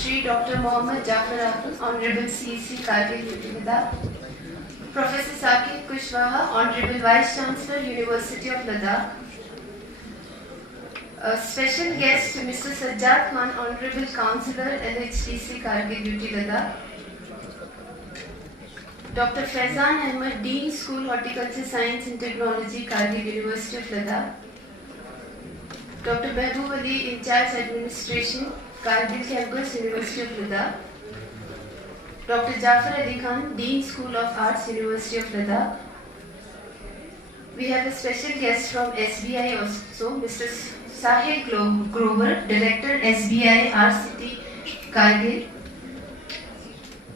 Shri Dr. Mohammad Jafar Akhund, Honorable CEC Kargil UT Ladakh, Professor Sakit Kushwaha, Honorable Vice Chancellor, University of Ladakh, a special guest Mr. Sajjad Khan, Honorable Councillor, LHDC Kargil UT Ladakh, Dr. Faizan Ahmed, Dean School Horticulture Science and Technology, Kargil University of Ladakh, Dr. Behboob Ali, in charge Administration, Kargil Campus, University of Ladakh, Dr. Jafar Ali Khan, Dean School of Arts, University of Ladakh. We have a special guest from SBI also, Mr. Sahil Grover, Director, SBI RCT, Kargil.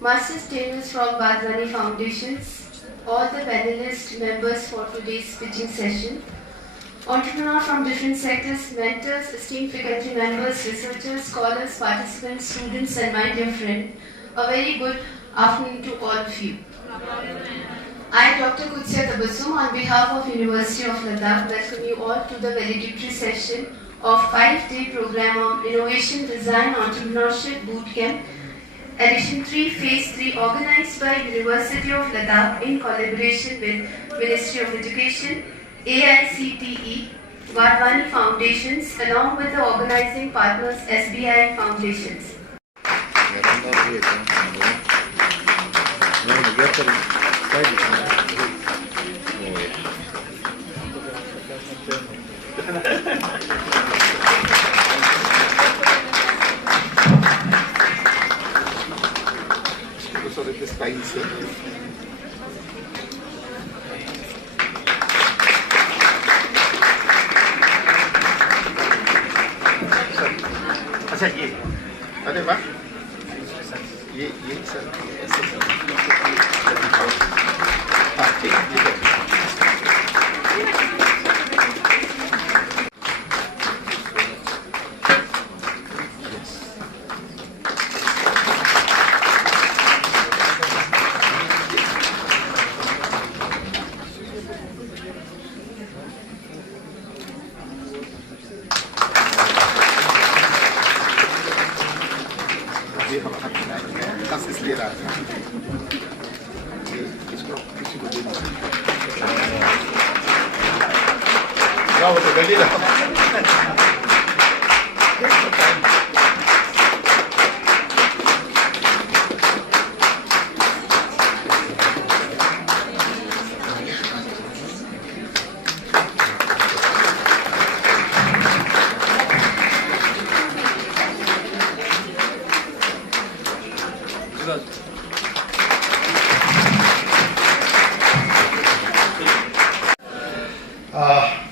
Master trainers from Wadhwani Foundations, all the panelists, members for today's pitching session, entrepreneurs from different sectors, mentors, esteemed faculty members, researchers, scholars, participants, students, and my dear friend, a very good afternoon to all of you. I, Dr. Qudsiya Tabassum, on behalf of University of Ladakh, welcome you all to the valedictory session of 5-day program on Innovation, Design, Entrepreneurship Bootcamp, Edition 3, Phase 3, organized by University of Ladakh in collaboration with Ministry of Education, AICTE, Wadhwani Foundations, along with the organizing partners SBI Foundations. Sobre este país. अच्छा ये अरे वाह ये सर हाँ ठीक है Das ist Lehrer. Bravo, Galila.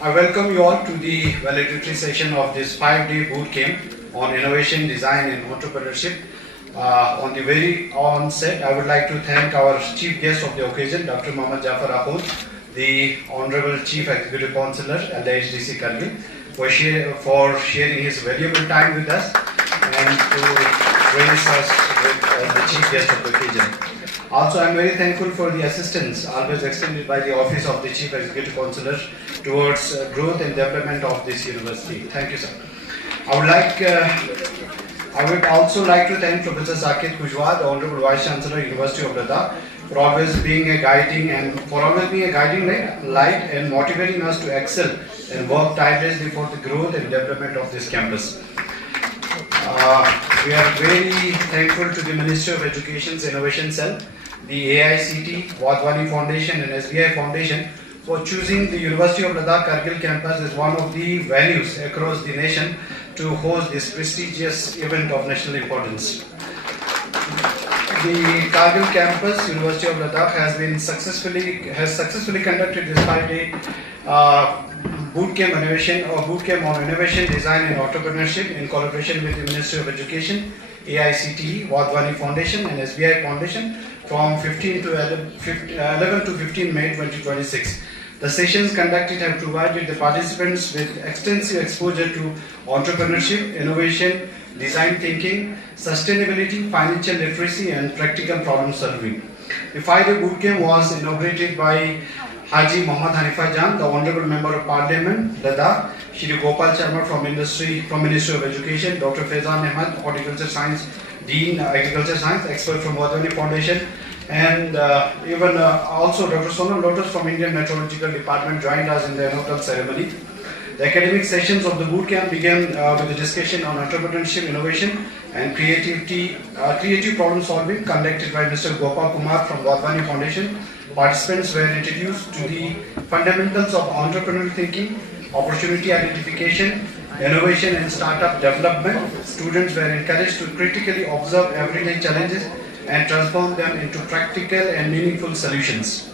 I welcome you all to the valedictory session of this 5-day bootcamp on innovation, design and entrepreneurship. On the very onset, I would like to thank our chief guest of the occasion, Dr. Mohammad Jafar Akhund, the Honorable Chief Executive Councillor at the HDC Kargil, for sharing his valuable time with us and to grace us with the chief guest of the occasion. Also, I am very thankful for the assistance always extended by the Office of the Chief Executive Councillor towards growth and development of this university. Thank you, sir. I would also like to thank Professor Sakit Kushwaha, the Honorable Vice Chancellor, University of Ladakh, for always being a guiding light and motivating us to excel and work tirelessly for the growth and development of this campus. We are very thankful to the Ministry of Education's Innovation Cell, the AICT, Wadhwani Foundation and SBI Foundation for choosing the University of Ladakh Kargil campus as one of the venues across the nation to host this prestigious event of national importance. The Kargil campus, University of Ladakh, has successfully conducted this 5-day bootcamp on innovation, design and entrepreneurship in collaboration with the Ministry of Education, AICTE, Wadhwani Foundation and SBI Foundation from 11 to 15 May 2026. The sessions conducted have provided the participants with extensive exposure to entrepreneurship, innovation, design thinking, sustainability, financial literacy and practical problem solving. The 5-day bootcamp was inaugurated by Haji Muhammad Hanifa Jan, the Honorable Member of Parliament, Ladakh, Shri Gopal Sharma from Ministry of Education, Dr. Faizan Ahmed, Horticulture Science Dean Agriculture Science, expert from Wadhwani Foundation, and even also Dr. Sonal Lotus from Indian Meteorological Department joined us in the inaugural ceremony. The academic sessions of the boot camp began with a discussion on entrepreneurship, innovation, and creative problem solving conducted by Mr. Gopal Kumar from Wadhwani Foundation. Participants were introduced to the fundamentals of entrepreneurial thinking, opportunity identification, innovation and startup development. Students were encouraged to critically observe everyday challenges and transform them into practical and meaningful solutions.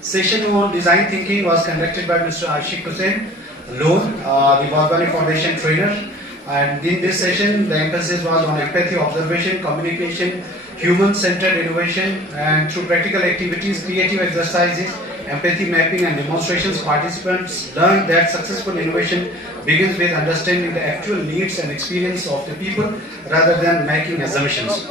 Session on design thinking was conducted by Mr. Ashik Hussain Lone, the Wadhwani Foundation trainer. And in this session, the emphasis was on empathy, observation, communication, human-centered innovation, and through practical activities, creative exercises, empathy mapping and demonstrations, participants learned that successful innovation begins with understanding the actual needs and experience of the people rather than making assumptions.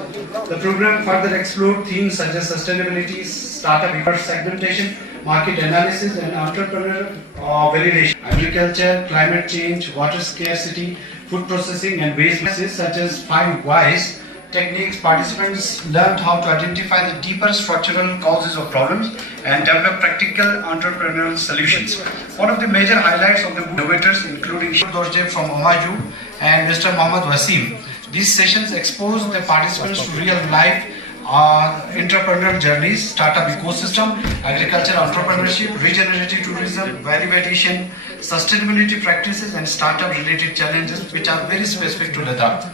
The program further explored themes such as sustainability, startup segmentation, market analysis and entrepreneurial validation, agriculture, climate change, water scarcity, food processing and waste masses such as 5 Whys techniques. Participants learned how to identify the deeper structural causes of problems and develop practical entrepreneurial solutions. One of the major highlights of the innovators including Shiv Dorje from Omaju and Mr. Mohammad Wasim. These sessions exposed the participants to real life entrepreneurial journeys, startup ecosystem, agriculture entrepreneurship, regenerative tourism, value addition, sustainability practices and startup related challenges which are very specific to Ladakh.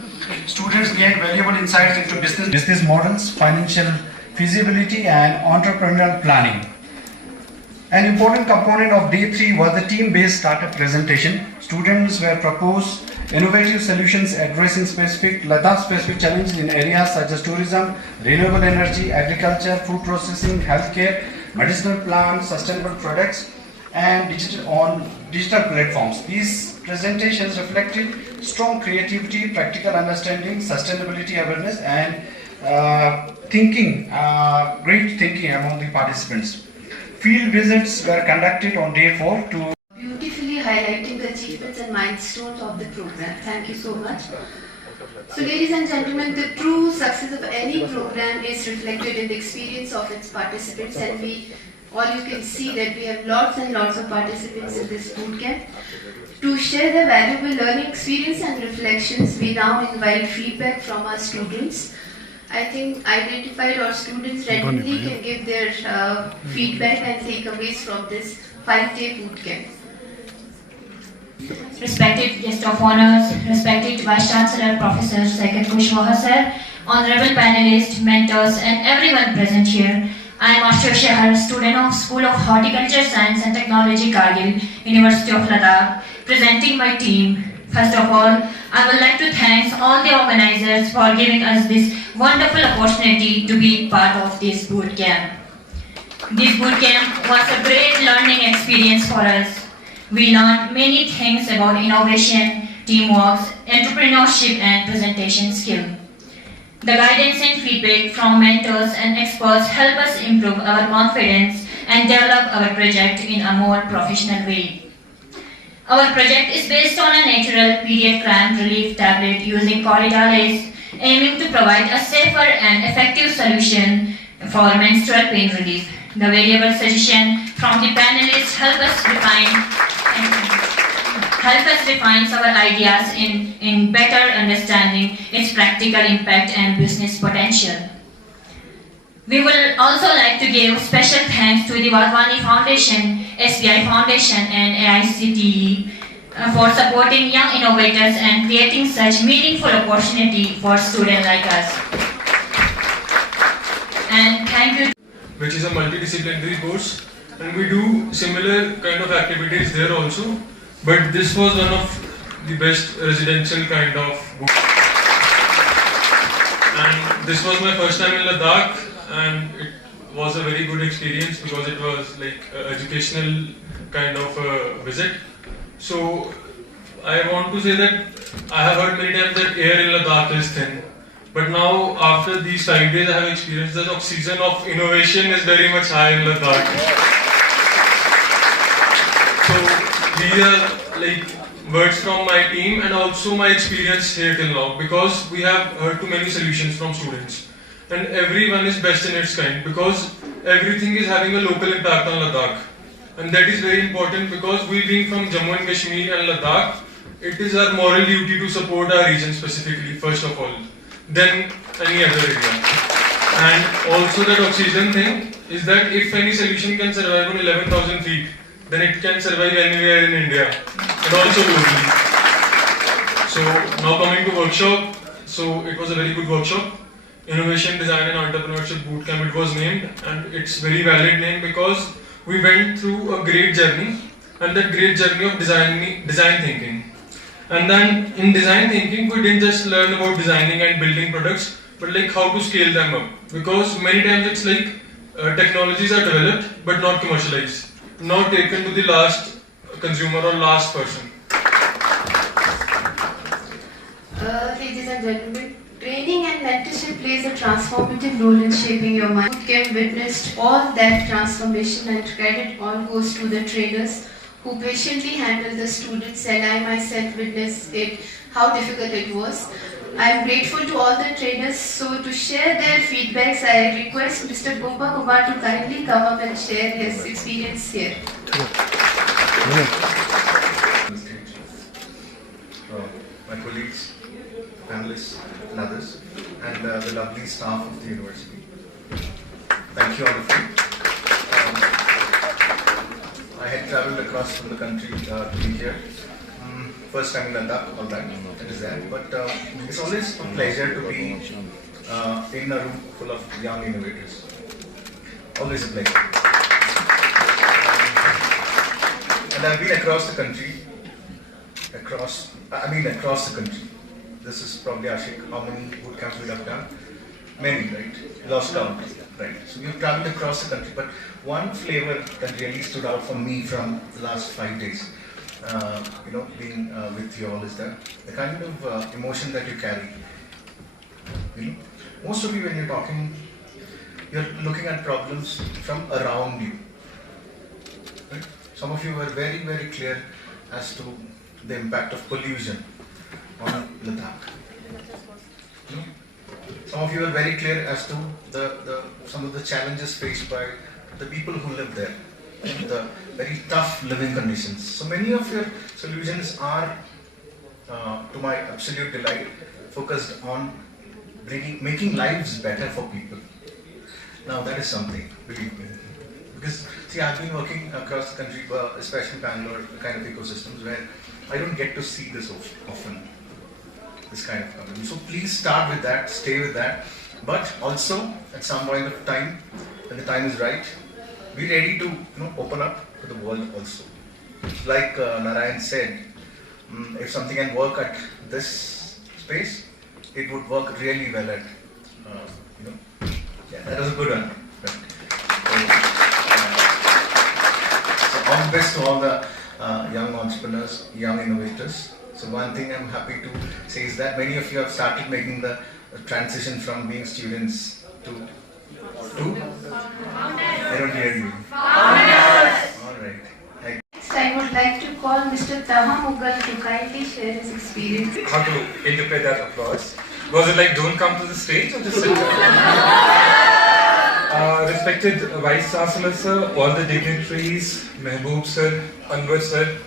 Students gained valuable insights into business models, financial feasibility and entrepreneurial planning. An important component of day 3 was the team-based startup presentation. Students were proposed innovative solutions addressing Ladakh-specific challenges in areas such as tourism, renewable energy, agriculture, food processing, healthcare, medicinal plants, sustainable products, and digital platforms. These presentations reflected strong creativity, practical understanding, sustainability awareness, and great thinking among the participants. Field visits were conducted on day 4 to beautifully highlighting the achievements and milestones of the program. Thank you so much. So ladies and gentlemen, the true success of any program is reflected in the experience of its participants, and you can see that we have lots and lots of participants in this boot camp. To share their valuable learning experience and reflections, we now invite feedback from our students. I think identified or students randomly can give their feedback and takeaways from this 5-day boot camp. Respected guest of honors, respected Vice Chancellor Professor Saikat Kushwaha sir, honorable panelists, mentors and everyone present here. I am Ashur Shahar, student of School of Horticulture, Science and Technology, Kargil, University of Ladakh, presenting my team. First of all, I would like to thank all the organizers for giving us this wonderful opportunity to be part of this boot camp. This boot camp was a great learning experience for us. We learned many things about innovation, teamwork, entrepreneurship and presentation skill. The guidance and feedback from mentors and experts help us improve our confidence and develop our project in a more professional way. Our project is based on a natural period cramp relief tablet using Corridales, aiming to provide a safer and effective solution for menstrual pain relief. The variable suggestion from the panelists help us refine our ideas in better understanding its practical impact and business potential. We will also like to give special thanks to the Wadhwani Foundation, SBI Foundation and AICTE for supporting young innovators and creating such meaningful opportunity for students like us. And thank you. Which is a multidisciplinary course, and we do similar kind of activities there also, but this was one of the best residential kind of book. And this was my first time in Ladakh, and it was a very good experience because it was like an educational kind of visit. So I want to say that I have heard many times that air in Ladakh is thin. But now, after these 5 days, I have experienced that oxygen of innovation is very much high in Ladakh. So, these are like words from my team and also my experience here till now, because we have heard too many solutions from students and everyone is best in its kind, because everything is having a local impact on Ladakh, and that is very important because we being from Jammu and Kashmir and Ladakh, it is our moral duty to support our region specifically first of all, then any other area. And also that oxygen thing is that if any solution can survive on 11,000 feet, then it can survive anywhere in India and also globally. So now coming to workshop, so it was a very good workshop. Innovation, Design and Entrepreneurship Bootcamp it was named, and it's very valid name because we went through a great journey, and that great journey of design thinking. And then in design thinking, we didn't just learn about designing and building products, but like how to scale them up. Because many times it's like technologies are developed but not commercialized, not taken to the last consumer or last person. Ladies and gentlemen, training and mentorship plays a transformative role in shaping your mind. Bootcamp witnessed all that transformation, and credit all goes to the trainers who patiently handled the students, and I myself witnessed it, how difficult it was. I am grateful to all the trainers. So to share their feedbacks, I request Mr. Gompa Kumar to kindly come up and share his experience here. My colleagues, panelists and others, and the lovely staff of the university. Thank you all of you. I had travelled across from the country to be here. First time in Ladakh, all that, it is there. But it's always a pleasure to be in a room full of young innovators. Always a pleasure. And I've been across the country. Across the country. This is probably Ashik, how many bootcamps we have done? Many, right? Lost count, right? So we've traveled across the country, but one flavor that really stood out for me from the last 5 days, being with you all is that the kind of emotion that you carry. Most of you, when you're talking, you're looking at problems from around you. Right? Some of you were very, very clear as to the impact of pollution on Ladakh. Some of you are very clear as to some of the challenges faced by the people who live there, the very tough living conditions. So many of your solutions are, to my absolute delight, focused on making lives better for people. Now that is something, believe me. Because see, I've been working across the country, especially Bangalore, kind of ecosystems where I don't get to see this often. This kind of problem. So please start with that, stay with that, but also at some point of time, when the time is right, be ready to open up to the world also. Like Narayan said, if something can work at this space, it would work really well at, that was a good one. So all the best to all the young entrepreneurs, young innovators. So one thing I'm happy to say is that many of you have started making the transition from being students to I don't hear you. Alright. Next, I would like to call Mr. Taha Mughal to kindly share his experience. How to interpret that applause? Was it like don't come to the stage or just sit there? Respected Vice Chancellor sir, all the dignitaries, Mehboob sir, Anwar sir,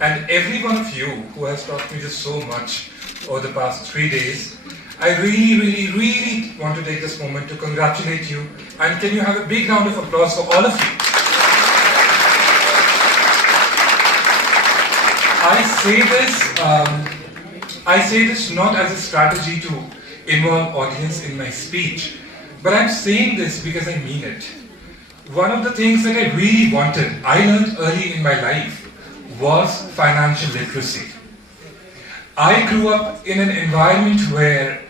and every one of you who has taught me just so much over the past 3 days, I really want to take this moment to congratulate you, and can you have a big round of applause for all of you? I say this not as a strategy to involve audience in my speech, but I'm saying this because I mean it. One of the things that I really wanted, I learned early in my life, was financial literacy. I grew up in an environment where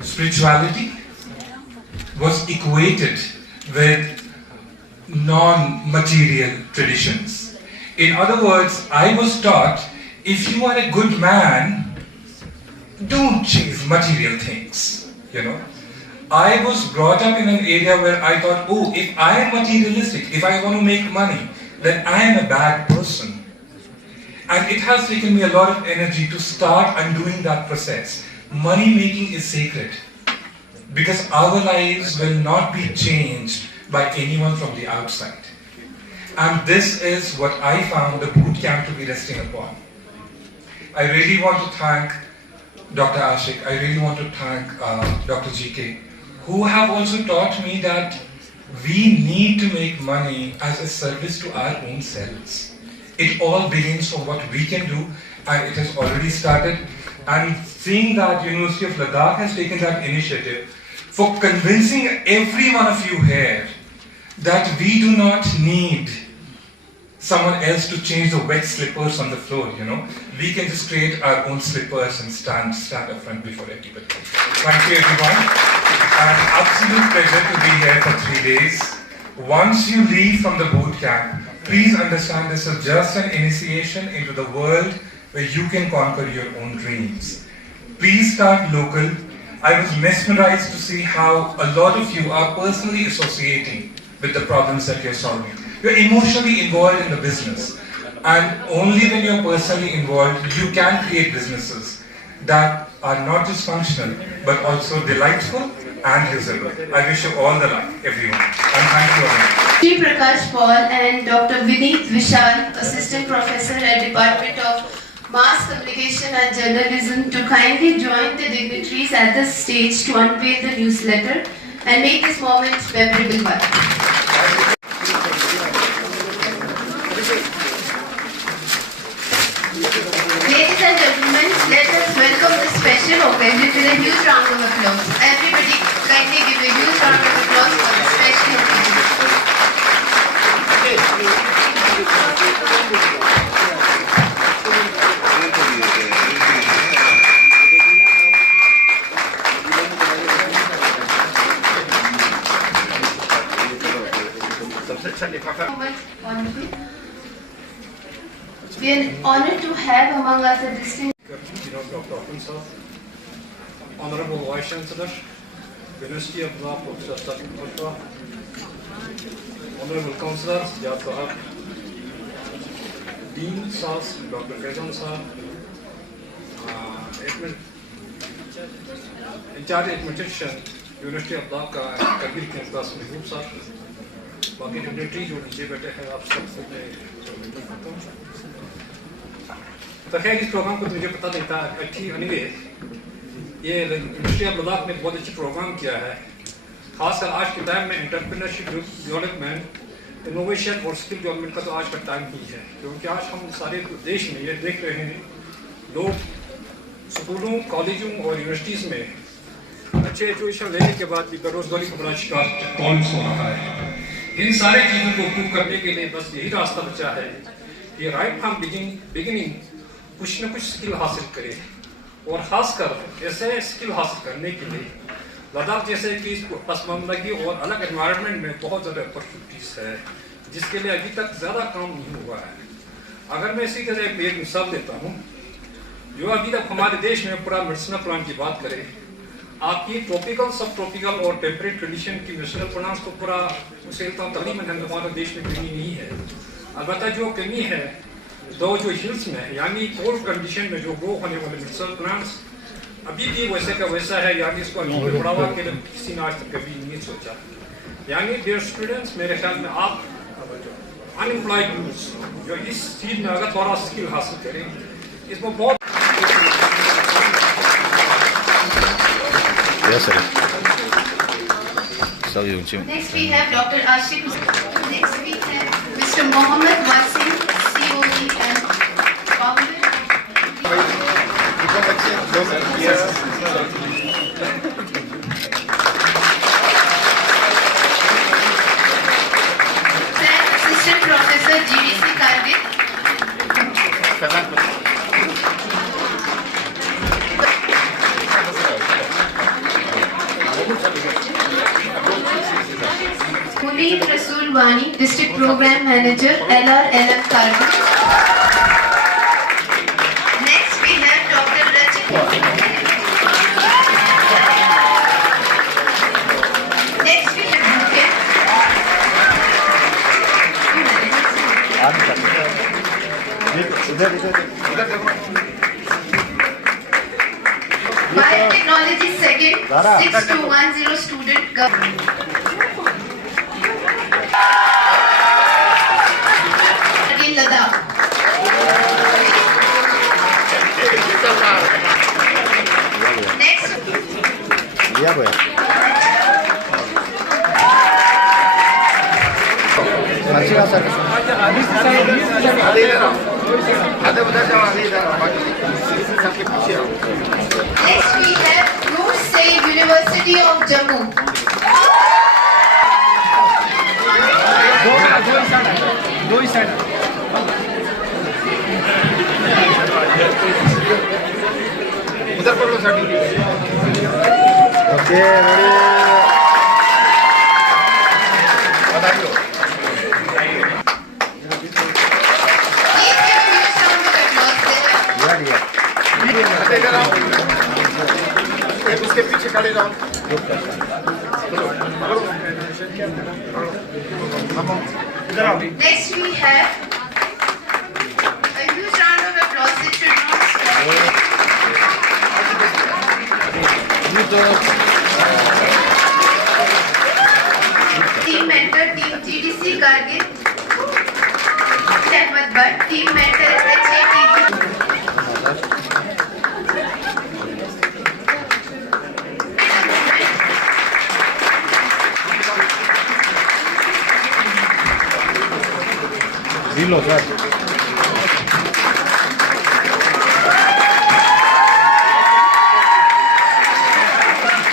spirituality was equated with non-material traditions. In other words, I was taught, if you are a good man, don't chase material things, I was brought up in an area where I thought, oh, if I am materialistic, if I want to make money, then I am a bad person. And it has taken me a lot of energy to start undoing that process. Money making is sacred because our lives will not be changed by anyone from the outside. And this is what I found the boot camp to be resting upon. I really want to thank Dr. Ashik, I really want to thank Dr. GK, who have also taught me that we need to make money as a service to our own selves. It all begins from what we can do, and it has already started. And seeing that University of Ladakh has taken that initiative for convincing every one of you here that we do not need someone else to change the wet slippers on the floor, We can just create our own slippers and stand up front before everybody. Thank you, everyone. An absolute pleasure to be here for 3 days. Once you leave from the boot camp, please understand this is just an initiation into the world where you can conquer your own dreams. Please start local. I was mesmerized to see how a lot of you are personally associating with the problems that you're solving. You're emotionally involved in the business. And only when you're personally involved, you can create businesses that are not just functional, but also delightful and usable. I wish you all the luck, everyone. And thank you all. Shri Prakash Paul and Dr. Vineet Vishal, Assistant Professor at Department of Mass Communication and Journalism, to kindly join the dignitaries at the stage to unveil the newsletter and make this moment memorable one. Ladies and gentlemen, let us welcome the special occasion with a huge round of applause. Everybody kindly give a huge round of applause for the special occasion. We are honored to have among us a distinguished Dr. Akhund sir, Honorable Vice Chancellor, University of Law, Professor Sachin Khosla, Honorable Councillors, Jad Sahab, Dean Sas, Dr. Faizan sir, Incharge Administration, University of Law का करगिल के पास महबूब सर, बाकी डिग्नेटरी जो नीचे बैठे हैं आप सबसे मैं करता हूँ। तो खैर इस प्रोग्राम को तो मुझे पता नहीं था अच्छी एनीवे ये यूनिवर्सिटी ऑफ लद्दाख ने बहुत अच्छी प्रोग्राम किया है खासकर आज के टाइम में एंटरप्रेन्योरशिप डेवलपमेंट इनोवेशन और स्किल डेवलपमेंट का तो आज का टाइम ही है क्योंकि आज हम सारे देश में ये देख रहे हैं लोग स्कूलों कॉलेजों और यूनिवर्सिटीज़ में अच्छे एजुकेशन लेने के बाद भी बेरोजगारी का बड़ा शिकार कौन हो रहा है इन सारे चीज़ों को प्रूव करने के लिए बस यही रास्ता बचा है कि राइट फ्रॉम बिगिनिंग कुछ न कुछ स्किल हासिल करें और ख़ासकर ऐसे स्किल हासिल करने के लिए लद्दाख जैसे कि पसमानदगी और अलग एनवायरनमेंट में बहुत ज़्यादा अपॉर्चुनिटीज़ है जिसके लिए अभी तक ज़्यादा काम नहीं हुआ है अगर मैं इसी तरह एक मिसाल देता हूँ जो अभी तक हमारे देश में पूरा मेडिसिनल प्लांट की बात करें आपकी ट्रॉपिकल सब ट्रॉपिकल और टेम्परेट कंडीशन की मेडिसिनल प्लांट्स को पूरा उसे तकरीबन हमारे देश में कमी नहीं है अलबत्ता जो कमी है दो जो हिल्स में यानी कोल्ड कंडीशन में जो ग्रो होने वाले मेडिसिनल प्लांट्स अभी भी वैसे का वैसा है यानी इसको अभी बढ़ावा के लिए किसी ने आज तक कभी नहीं सोचा यानी देयर स्टूडेंट्स मेरे ख्याल में आप अनएम्प्लॉयड यूथ जो इस चीज़ में अगर थोड़ा स्किल हासिल करें इसमें बहुत Next we have Dr. Ashik. Next we have Mr. Mohammed Wasim, COE and founder. Assistant Professor GDC Kardik. Muneer Rasool Wani, District Program Manager, LRLM Kardik. Next we have Dr. Rachit. Next we have Biotechnology second, 6210 student again Ladakh. Next, लिया हुआ है अच्छी बात सर आधे उधर जाओ आधे इधर आओ बाकी सबके पीछे आओ next we have Noor Said University of Jammu. दो ही साइड उधर पकड़ो सर्टिफिकेट ओके बताइए Please give a huge round of applause there. इधर आओ एक उसके पीछे खड़े रहो इधर आओ Next we have a huge round of applause. It should not stop. Team mentor, team GDC Kargil, Ahmed Bhatt, team mentor HATT. Low sir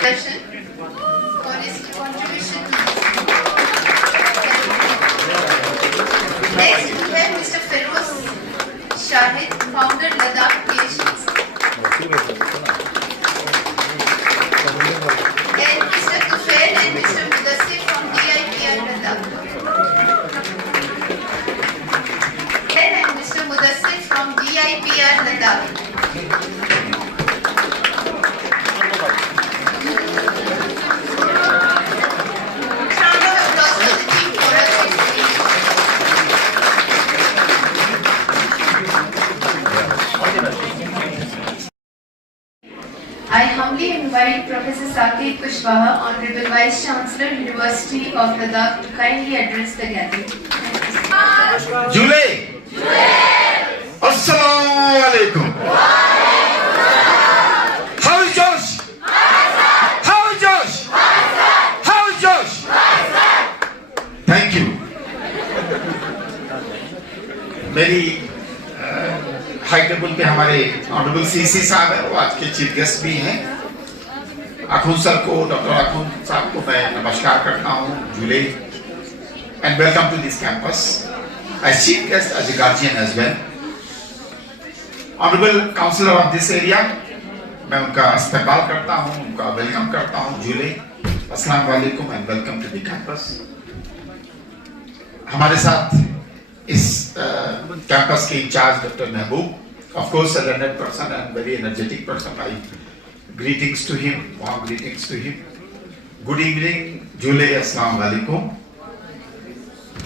Darshan for his contribution. Next we have Mr. Feroz Shahid, founder Ladakh Creations. And Mr. Tufail and Mr. Mudassir from DIPR Ladakh. And Mr. Mudassir from DIPR Ladakh. Round of applause for the team for achieving. I humbly invite Professor Saket Kushwaha, Honorable Vice Chancellor, University of Ladakh, to kindly address the gathering. जुले अस्सलाम वालेकुम How is Josh? How is Josh? How is Josh? Thank you. मेरी high table पे हमारे honourable CC साहब है, वो आज के चीफ गेस्ट भी हैं। अखुन सर को, डॉक्टर अखुन साहब को मैं नमस्कार करता हूँ, जुले, and welcome to this campus. As chief guest, as a guardian as well. Honorable councillor of this area, मैं उनका इस्तेमाल करता हूँ, उनका वेलकम करता हूँ, जुले, अस्सलाम वालेकुम and welcome to the campus. हमारे साथ इस कैंपस के in charge doctor Mehboob, of course a learned person and very energetic person. I greetings to him, warm greetings to him. Good evening, Jule, assalamu alaikum.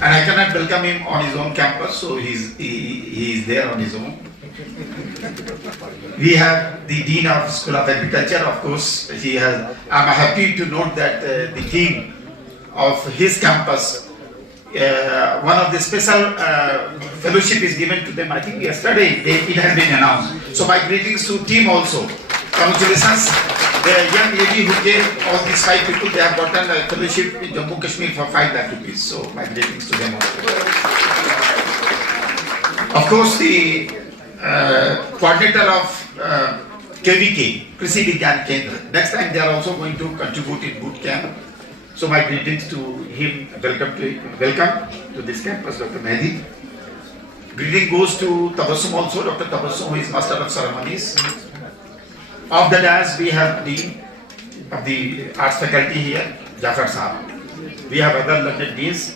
And I cannot welcome him on his own campus, so he is there on his own. We have the Dean of School of Agriculture, of course. I'm happy to note that the Dean of his campus, one of the special fellowship is given to them. I think yesterday it has been announced. So my greetings to team also. Congratulations. The young lady who gave all these 5 people, they have gotten a fellowship in Jammu Kashmir for 5 lakh rupees. So my greetings to them also. Of course, the coordinator of KVK, Krishi Vigyan Kendra. Next time they are also going to contribute in boot camp. So my greetings to him. Welcome to this campus, Dr. Mehdi. Greeting goes to Tabassum also, Dr. Tabassum, who is Master of Ceremonies. Of the dais, we have Dean of the Arts Faculty here, Jafar Saab. We have other learned deans.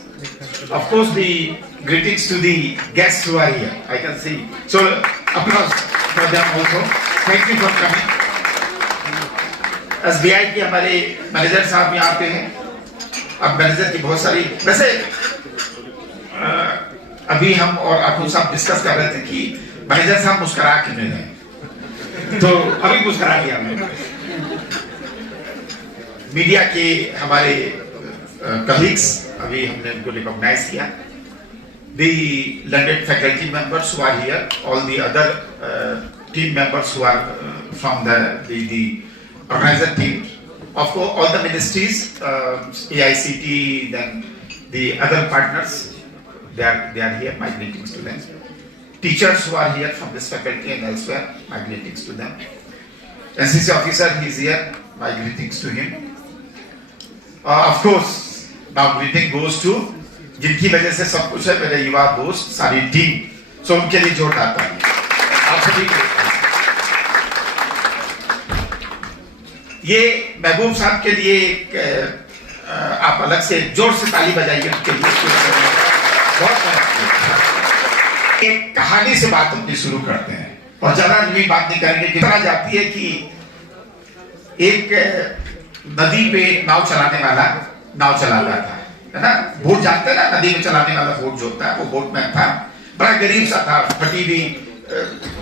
Of course, the greetings to the guests who are here. I can see. So, applause for them also. Thank you for coming. As VIP हमारे मैनेजर साहब यहाँ पे हैं. अब मैनेजर की बहुत सारी, वैसे अभी हम और अरुण साहब डिस्कस कर रहे थे कि मैनेजर साहब मुस्कुरा क्यों नहीं रहे, तो अभी मुस्कुरा दिया हमने। मीडिया के हमारे कलीग्स, अभी हमने उनको रिकॉग्नाइज किया। The London faculty members who are here, all the other team members who are from the organizer team, of course all the ministries, AICT, then the other partners, they are here. My greetings to them. Teachers who are here from this faculty and elsewhere, my greetings to them. NCC officer, he is here. My greetings to him. Of course, now greeting goes to जिनकी वजह से सब कुछ है, मेरे युवा दोस्त, सारी टीम, सो उनके लिए जोरदार ताली आप सभी को। ये महबूब साहब के लिए आप अलग से जोर से ताली बजाइए उनके लिए। बहुत एक कहानी से बात अपनी शुरू करते हैं और ज्यादा लंबी बात नहीं करेंगे। कितना जाती है कि एक नदी पे नाव चलाने वाला नाव चला रहा था, है ना, बोट जानते हैं ना, नदी में चलाने वाला बोट जो होता है, वो बोटमैन था, बड़ा गरीब सा था, फटी हुई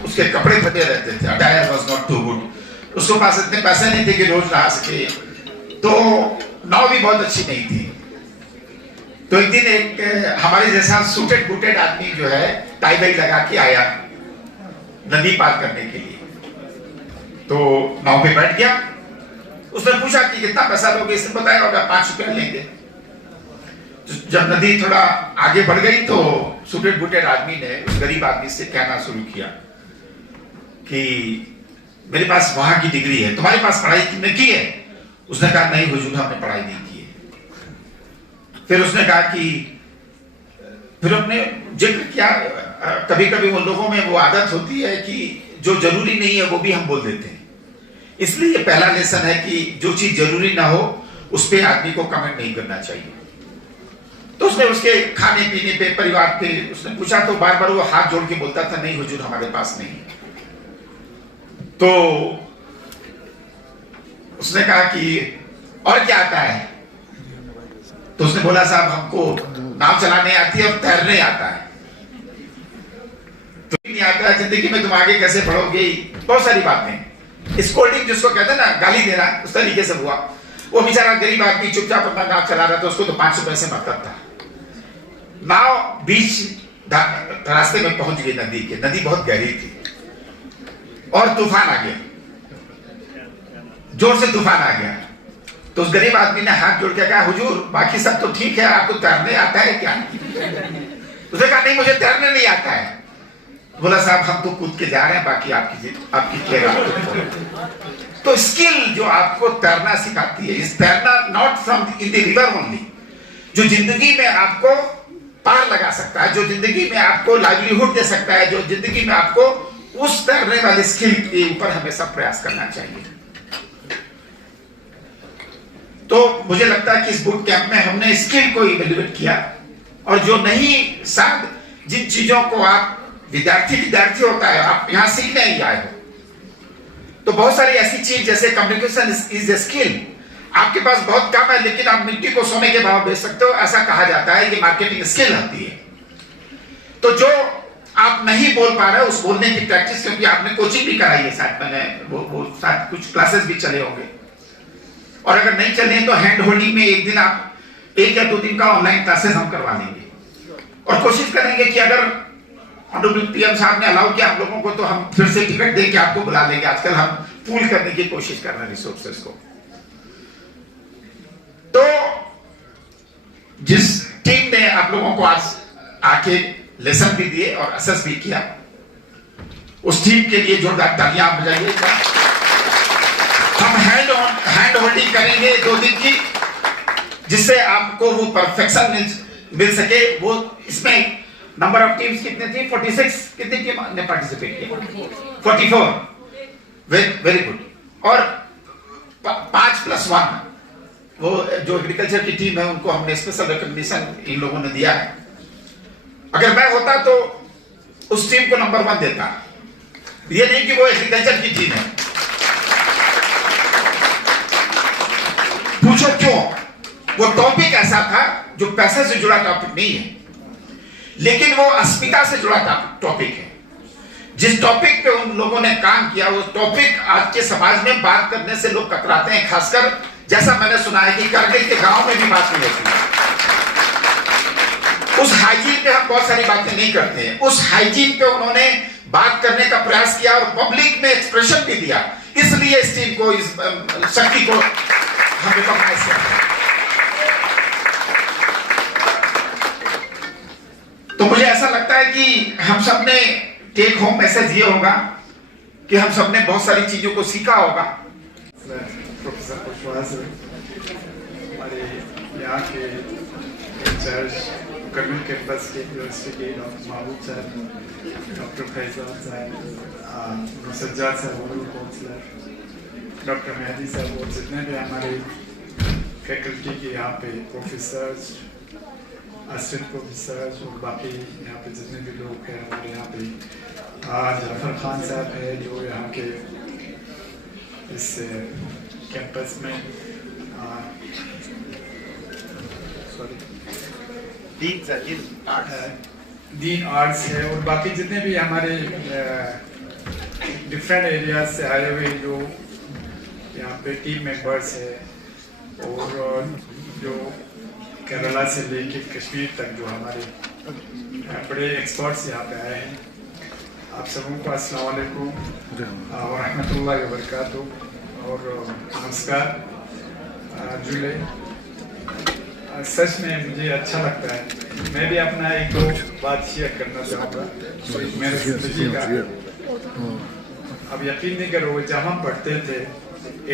उसके कपड़े फटे रहते थे, tyre was not too good, उसके पास इतने पैसे नहीं थे कि रोज नहा सके, तो नाव भी बहुत अच्छी नहीं थी। तो एक दिन एक हमारे जैसा सूटेड बूटेड आदमी जो है टाई वाई लगा के आया नदी पार करने के लिए, तो नाव पे बैठ गया। उसने पूछा कि कितना पैसा लोगे, इसने बताया होगा 5 रुपया लेंगे। जब नदी थोड़ा आगे बढ़ गई तो सूटेड बूटेड आदमी ने उस गरीब आदमी से कहना शुरू किया कि मेरे पास वहां की डिग्री है, तुम्हारे पास पढ़ाई तुमने की है? उसने कहा नहीं हुजूर, हमने पढ़ाई नहीं की है। फिर उसने कहा कि फिर अपने जिक्र किया, कभी कभी उन लोगों में वो आदत होती है कि जो जरूरी नहीं है वो भी हम बोल देते हैं। इसलिए पहला लेसन है कि जो चीज जरूरी ना हो उस पर आदमी को कमेंट नहीं करना चाहिए। तो उसने उसके खाने पीने पे, परिवार पे उसने पूछा, तो बार बार वो हाथ जोड़ के बोलता था नहीं हुजूर हमारे पास नहीं। तो उसने कहा कि और क्या आता है? तो उसने बोला साहब हमको नाव चलाने आती है और तैरने आता है। तो नहीं आता है, जिंदगी में तुम आगे कैसे बढ़ोगे, बहुत सारी बातें। स्कोल्डिंग जिसको कहते हैं ना, गाली देना, उस तरीके से हुआ। वो बेचारा गरीब आदमी चुपचाप अपना नाव चला रहा था, उसको तो 500 पैसे मतलब था। नाव बीच रास्ते में पहुंच गई नदी के, नदी बहुत गहरी थी और तूफान आ गया, जोर से तूफान आ गया। तो उस गरीब आदमी ने हाथ जोड़ के कहा हुजूर बाकी सब तो ठीक है, आपको तैरने आता है क्या? उसने कहा नहीं मुझे तैरने नहीं आता है। बोला साहब हम तो कूद के जा रहे हैं, बाकी आपकी केयर। तो स्किल जो आपको तैरना सिखाती है, इस तैरना not from in the river only, जो जिंदगी में आपको पार लगा सकता है, जो जिंदगी में आपको लाइवलीहुड दे सकता है, जो जिंदगी में आपको उस तैरने वाली स्किल के ऊपर हमेशा प्रयास करना चाहिए। तो मुझे लगता है कि इस बूट कैंप में हमने स्किल को इवेल्युएट किया, और जो नहीं, शायद जिन चीजों को आप विद्यार्थी होता है, आप यहां सीखने ही आए हो, तो बहुत सारी ऐसी चीज जैसे कम्युनिकेशन इज ए स्किल, आपके पास बहुत कम है लेकिन आप मिट्टी को सोने के भाव बेच सकते हो, ऐसा कहा जाता है, ये मार्केटिंग स्किल होती है। तो जो आप नहीं बोल पा रहे उस बोलने की प्रैक्टिस, क्योंकि आपने कोचिंग भी कराई है, साथ मैंने वो साथ कुछ क्लासेस भी चले होंगे, और अगर नहीं चले तो हैंड होल्डिंग में एक दिन आप 1 या 2 दिन का ऑनलाइन क्लासेस हम करवा देंगे, और कोशिश करेंगे कि अगर ऑनरेबल पीएम साहब ने अलाउ किया हम लोगों को, तो हम फिर से टिकट दे के आपको बुला लेंगे। आजकल हम पूल करने की कोशिश कर रहे हैं रिसोर्सेस को। तो जिस टीम ने आप लोगों को आज आके लेसन भी दिए और असेस भी किया, उस टीम के लिए जोरदार तालियां बजाइए। हम हैंड होल्डिंग करेंगे 2 दिन की, जिससे आपको वो परफेक्शन मिल सके। वो इसमें नंबर ऑफ टीम्स कितने थी? 46 कितनी टीम ने पार्टिसिपेट किया? 44। Very good. और 5+1 वो जो एग्रीकल्चर की टीम है उनको हमने स्पेशल रिकॉग्निशन इन लोगों ने दिया है। अगर मैं होता तो उस टीम को नंबर 1 देता, ये नहीं कि वो एग्रीकल्चर की टीम है। पूछो क्यों? वो टॉपिक ऐसा था जो पैसे से जुड़ा टॉपिक नहीं है। लेकिन वो अस्मिता से जुड़ा टॉपिक है। जिस टॉपिक पे उन लोगों ने काम किया, वो टॉपिक आज के समाज में बात करने से लोग कतराते हैं, खासकर जैसा मैंने सुना है कि करगिल के गांव में भी बात नहीं होती है। उस हाइजीन पे हम बहुत सारी बातें नहीं करते हैं, उस हाइजीन पे उन्होंने बात करने का प्रयास किया और पब्लिक में एक्सप्रेशन भी दिया, इसलिए इस टीम को, इस शक्ति को हम रिकॉग्नाइज करते हैं। तो मुझे ऐसा लगता है कि हम सब ने टेक होम मैसेज ये होगा कि हम सब ने बहुत सारी चीजों को सीखा होगा। प्रोफेसर कुशवाहा सर, हमारे यहाँ के इंचार्ज करगिल कैंपस के यूनिवर्सिटी के डॉक्टर महबूब साहब, डॉक्टर फैजान साहब, सज्जाद साहब ओरल काउंसलर, डॉक्टर मेहदी साहब और जितने भी हमारे फैकल्टी के यहाँ पे प्रोफेसर्स, असिस्टेंट प्रोफेसर्स और बाकी यहाँ पे जितने भी लोग हैं हमारे यहाँ पे, जाफर खान साहब है जो यहाँ के इस कैंपस में डीन आर्ट्स है और बाकी जितने भी हमारे डिफरेंट एरियाज से आए हुए जो यहाँ पे टीम मेंबर्स है और जो केरला से लेके कश्मीर तक जो हमारे बड़े एक्सपर्ट्स यहाँ पे आए हैं, आप सबों को अस्सलाम वालेकुम व रहमतुल्लाहि व बरकातुहू और नमस्कार। जुले सच में मुझे अच्छा लगता है। मैं भी अपना एक दो बात शेयर करना चाहूँगा मेरे जिंदगी का। अब यकीन नहीं करोगे, जब हम पढ़ते थे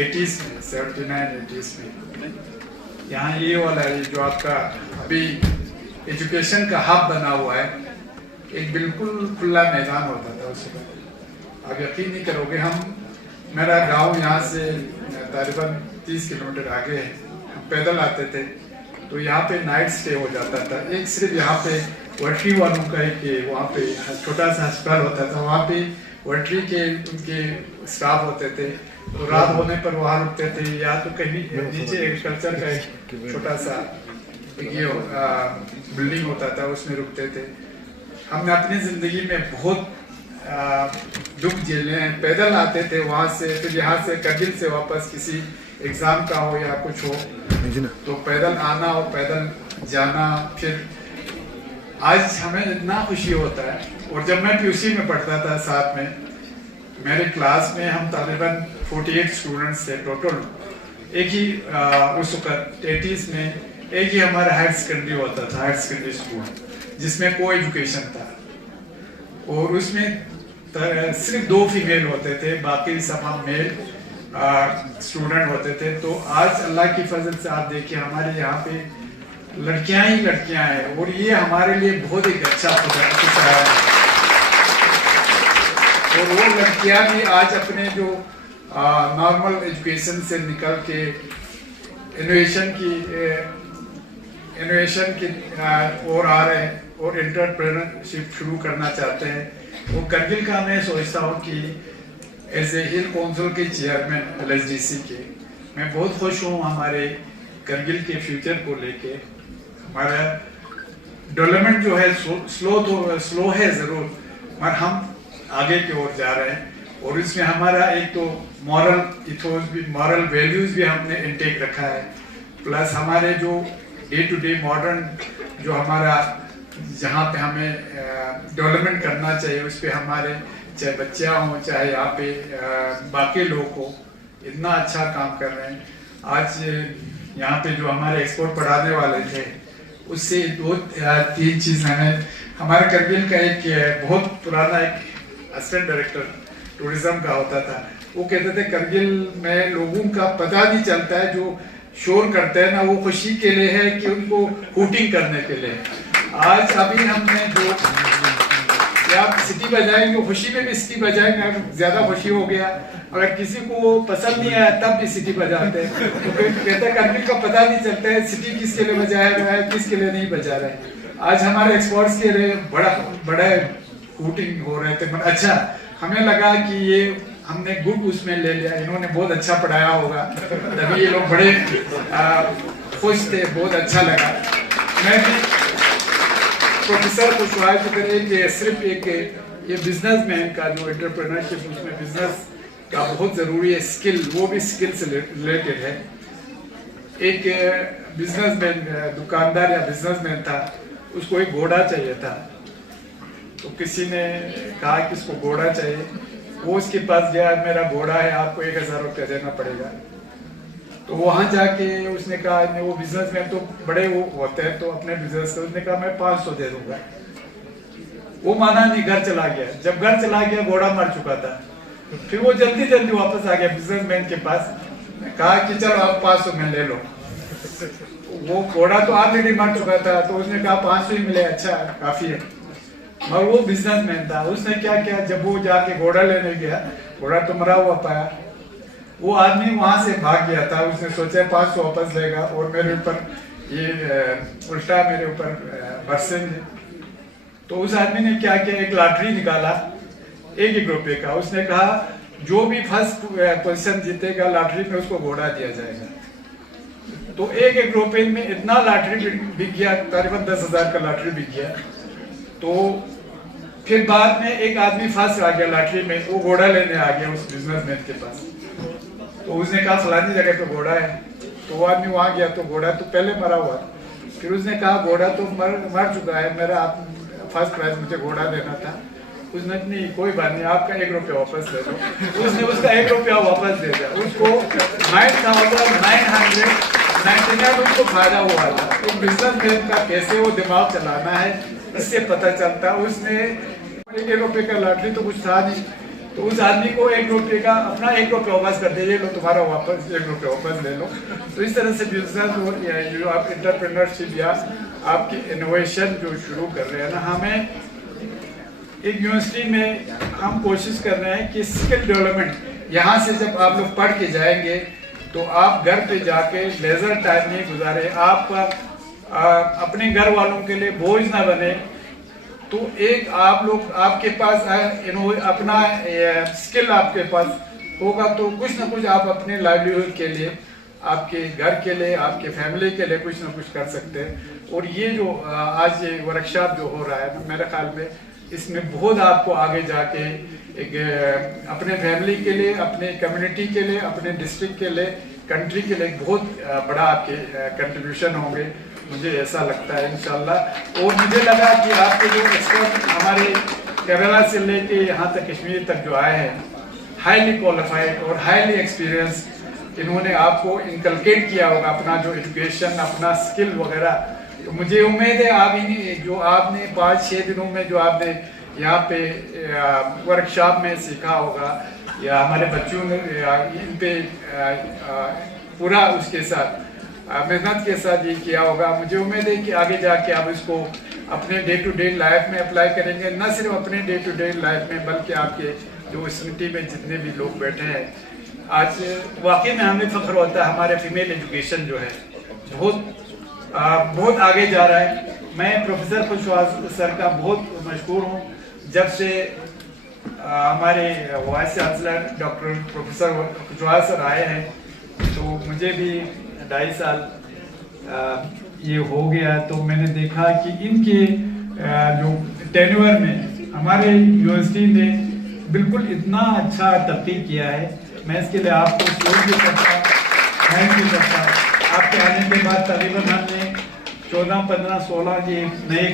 80s में, 79-80s में, यहाँ ये वाला है जो आपका अभी एजुकेशन का हब बना हुआ है, एक बिल्कुल खुला मैदान होता था उस वक्त। अब यकीन नहीं करोगे, मेरा गांव यहाँ से तकरीबन 30 किलोमीटर आगे है, हम पैदल आते थे तो यहाँ पे नाइट स्टे हो जाता था। एक सिर्फ यहाँ पे वर्टरी वालों का एक वहाँ पे छोटा सा अस्पताल होता था, वहाँ पे वर्टरी के उनके स्टाफ होते थे, तो रात होने पर वहाँ रुकते थे, या तो कहीं नीचे एग्रीकल्चर का एक छोटा सा ये बिल्डिंग होता था, उसमें रुकते थे। हमने अपनी ज़िंदगी में बहुत दुख झेले हैं। पैदल आते थे वहाँ से, फिर यहाँ से करगिल से वापस किसी एग्ज़ाम का हो या कुछ हो तो पैदल आना और पैदल जाना। फिर आज हमें इतना खुशी होता है। और जब मैं पीयूसी में पढ़ता था, साथ में मेरे क्लास में हम तकरीबन 48 स्टूडेंट्स थे टोटल। एक ही उस वक्त 80s में एक ही हमारा हायर सेकेंडरी होता था, हायर सेकेंडरी स्कूल, जिसमें को एजुकेशन था और उसमें सिर्फ 2 फीमेल होते थे, बाकी सब हम मेल स्टूडेंट होते थे। तो आज अल्लाह की फजल से आप देखिए हमारे यहाँ पे लड़कियां ही लड़कियां हैं और ये हमारे लिए बहुत एक अच्छा खुशा है। और वो लड़कियां भी आज अपने जो नॉर्मल एजुकेशन से निकल के इनोवेशन की ओर आ रहे हैं और एंटरप्रेन्योरशिप शुरू करना चाहते हैं। वो करगिल का मैं सोचता हूँ कि एज ए हिल काउंसिल के चेयरमैन LSDC के, मैं बहुत खुश हूँ हमारे करगिल के फ्यूचर को लेके। हमारा डेवलपमेंट जो है स्लो है ज़रूर, मगर हम आगे की ओर जा रहे हैं और इसमें हमारा एक तो मॉरल इथोस भी, मॉरल वैल्यूज़ भी हमने इनटेक रखा है, प्लस हमारे जो डे टू डे मॉडर्न जो हमारा जहाँ पे हमें डेवलपमेंट करना चाहिए उस पर हमारे चाहे बच्चियाँ हों चाहे यहाँ पे बाकी लोग हो इतना अच्छा काम कर रहे हैं। आज यहाँ पे जो हमारे एक्सपोर्ट पढ़ाने वाले थे उससे 2-3 चीज़ हमें, हमारे करगिल का एक बहुत पुराना एक असिस्टेंट डायरेक्टर टूरिज्म का होता था, वो कहते थे करगिल में लोगों का पता नहीं चलता है, जो शोर करते हैं ना वो खुशी के लिए है कि उनको हूटिंग करने के लिए। आज अभी हमने जो आप सिटी बजाएंगे, खुशी में भी सिटी बजाएंगे, अगर ज्यादा खुशी हो गया, अगर किसी को पसंद नहीं आया तब भी सिटी बजाते हैं, तो कहते हैं करगिल का पता नहीं चलता है सिटी किसके लिए बजाया रहा है किसके लिए नहीं बजा रहा है। आज हमारे एक्सपोर्ट्स के लिए बड़ा हूटिंग हो रहे थे, अच्छा हमें लगा कि ये हमने गुड उसमें ले लिया, इन्होंने बहुत अच्छा पढ़ाया होगा तभी ये लोग बड़े खुश थे, बहुत अच्छा लगा। मैं भी प्रोफेसर कुशवाहा की तरह सिर्फ एक ये बिजनेसमैन का जो एंटरप्रेन्योरशिप उसमें बिजनेस का बहुत ज़रूरी है स्किल, वो भी स्किल से रिलेटेड है। एक बिजनेसमैन दुकानदार या बिजनेसमैन था, उसको एक घोड़ा चाहिए था। तो किसी ने कहा कि इसको घोड़ा चाहिए, वो उसके पास गया, मेरा घोड़ा है, आपको 1000 रुपया देना पड़ेगा। तो वहाँ जाके उसने कहा, वो बिजनेसमैन तो बड़े वो होते हैं तो अपने बिजनेस का, उसने कहा मैं 500 दे दूंगा। वो माना नहीं, घर चला गया। जब घर चला गया घोड़ा मर चुका था। फिर वो जल्दी जल्दी वापस आ गया बिजनेसमैन के पास, कहा कि चलो आप 500 में ले लो। वो घोड़ा तो ऑलरेडी मर चुका था, तो उसने कहा 500 ही मिले, अच्छा काफी है। और वो बिजनेसमैन था, उसने क्या किया, जब वो जाके घोड़ा लेने गया, घोड़ा तो मरा हुआ पाया। वो आदमी वहां से भाग गया था, उसने सोचा 500 वापस लेगा और मेरे ऊपर ये उल्टा मेरे ऊपर बरसेंगे। तो उस आदमी ने क्या किया, एक लॉटरी निकाला 1 रुपए का। उसने कहा जो भी फर्स्ट पोजीशन जीतेगा लॉटरी में उसको घोड़ा दिया जाएगा। तो 1 रुपए में इतना लॉटरी बिक गया, तकरीबन 10,000 का लॉटरी बिक गया। तो फिर बाद में एक आदमी फर्स्ट आ गया लॉटरी में, वो घोड़ा लेने आ गया उस बिजनेसमैन के पास। तो उसने कहा फलानी जगह पे घोड़ा है। तो वो आदमी वहां गया तो घोड़ा तो पहले मरा हुआ। फिर उसने कहा घोड़ा तो मर चुका है, मेरा आप फर्स्ट प्राइज मुझे घोड़ा देना था। उसने नहीं कोई बात नहीं, आपका 1 रुपया वापस ले लो। उसने उसका 1 रुपया वापस दे दिया। उसको 9,999 उसको फायदा हुआ था। तो बिजनेसमैन का कैसे वो दिमाग चलाना है इससे पता चलता। उसने 1 रुपये का लॉटरी तो कुछ था नहीं, तो उस आदमी को 1 रुपये का अपना 1 रुपया वापस कर दिया, लो तुम्हारा वापस 1 रुपया वापस ले लो। तो इस तरह से बिजनेस और जो आप एंटरप्रेन्योरशिप या आपकी इनोवेशन जो शुरू कर रहे हैं ना, हमें एक यूनिवर्सिटी में हम कोशिश कर रहे हैं कि स्किल डेवलपमेंट यहाँ से जब आप लोग पढ़ के जाएंगे तो आप घर पे जाके लेजर टाइम नहीं गुजारे, आप अपने घर वालों के लिए बोझ ना बने। तो एक आप लोग आपके पास अपना स्किल आपके पास होगा तो कुछ ना कुछ आप अपने लाइवलीहुड के लिए, आपके घर के लिए, आपके फैमिली के लिए कुछ ना कुछ कर सकते हैं। और ये जो आज ये वर्कशॉप जो हो रहा है, मेरे ख्याल में इसमें बहुत आपको आगे जाके एक अपने फैमिली के लिए, अपने कम्युनिटी के लिए, अपने डिस्ट्रिक्ट के लिए, कंट्री के लिए बहुत बड़ा आपके कंट्रीब्यूशन होंगे, मुझे ऐसा लगता है इंशाल्लाह। और मुझे लगा कि आपके जो एक्सपर्ट हमारे केरला से लेके यहाँ तक कश्मीर तक जो आए हैं, हाईली क्वालिफाइड और हाईली एक्सपीरियंस, इन्होंने आपको इनकलकेट किया होगा अपना जो एजुकेशन, अपना स्किल वगैरह। तो मुझे उम्मीद है आप इन्हीं जो आपने 5-6 दिनों में जो आपने यहाँ पे वर्कशॉप में सीखा होगा या हमारे बच्चों ने इन पे पूरा उसके साथ मेहनत के साथ ये किया होगा। मुझे उम्मीद है कि आगे जाके आप इसको अपने डे टू डे लाइफ में अप्लाई करेंगे, न सिर्फ अपने डे टू डे लाइफ में बल्कि आपके जो सिटी में जितने भी लोग बैठे हैं। आज वाकई में हमें फख्र होता है, हमारे फीमेल एजुकेशन जो है बहुत आगे जा रहा है। मैं प्रोफेसर कुशवाहा सर का बहुत मशहूर हूँ। जब से हमारे vice chancellor doctor professor Kushwaha सर आए हैं तो मुझे भी 2.5 साल ये हो गया, तो मैंने देखा कि इनके जो टेन्योर में हमारे यूनिवर्सिटी ने बिल्कुल इतना अच्छा तरक्की किया है। मैं इसके लिए आपको सपोर्ट भी करता, थैंक यू करता। आपके आने के बाद तकरीबन हमने 14, 15, 16 ये नए